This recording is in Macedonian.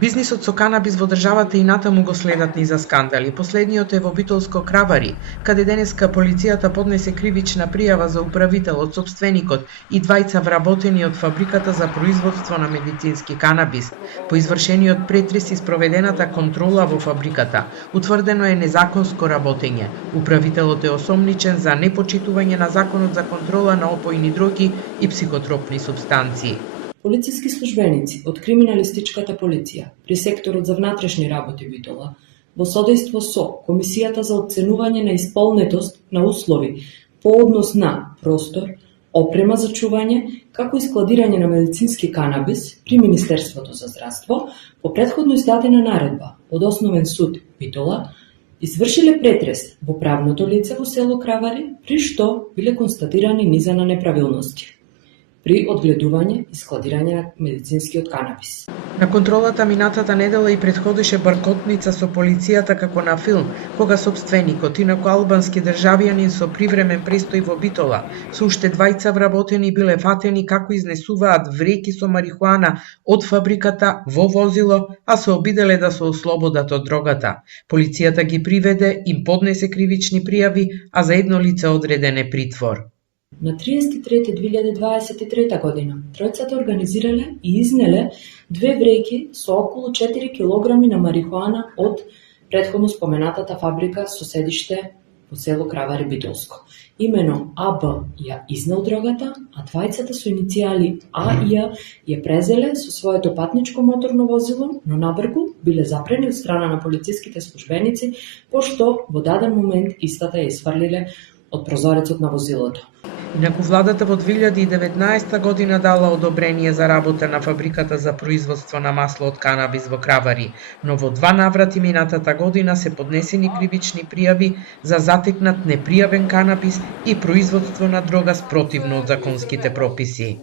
Бизнисот со канабис во државата и натаму го следат низа скандали. Последниот е во Битолско Кравари, каде денеска полицијата поднесе кривична пријава за управителот, сопственикот и двајца вработени од фабриката за производство на медицински канабис. По извршениот претрес и спроведената контрола во фабриката, утврдено е незаконско работење. Управителот е осомничен за непочитување на законот за контрола на опојни дроги и психотропни супстанции. Полициски службеници од криминалистичката полиција при секторот за внатрешни работи Битола, во содејство со Комисијата за оценување на исполнетост на услови по однос на простор, опрема за чување, како и складирање на медицински канабис при Министерството за здравство, по претходно издадена наредба од Основен суд Битола, извршиле претрес во правното лице во село Кравари, при што биле констатирани низа на неправилности при одгледување и складирање на медицинскиот канабис. На контролата минатата недела и претходеше баркотница со полицијата како на филм, кога сопственикот, инаку албански државјанин со привремен престој во Битола, со уште двајца вработени биле фатени како изнесуваат вреки со марихуана од фабриката во возило, а се обиделе да се ослободат од дрогата. Полицијата ги приведе, им поднесе кривични пријави, а за едно лице одреден е притвор. На 30.3.2023 година, тројцата организирале и изнеле две вреки со околу 4 килограми на марихуана од претходно споменатата фабрика со седиште во село Кравари Битолско. Имено АБ ја изнел дрогата, а двајцата со иницијали А и Ја ја презеле со своето патничко моторно возило, но набргу биле запрени од страна на полициските службеници, пошто во даден момент истата ја исфрлиле од прозорецот на возилото. Инаку владата во 2019 година дала одобрение за работа на фабриката за производство на масло од канабис во Кравари, но во два наврати минатата година се поднесени кривични пријави за затекнат непријавен канабис и производство на дрога спротивно од законските прописи.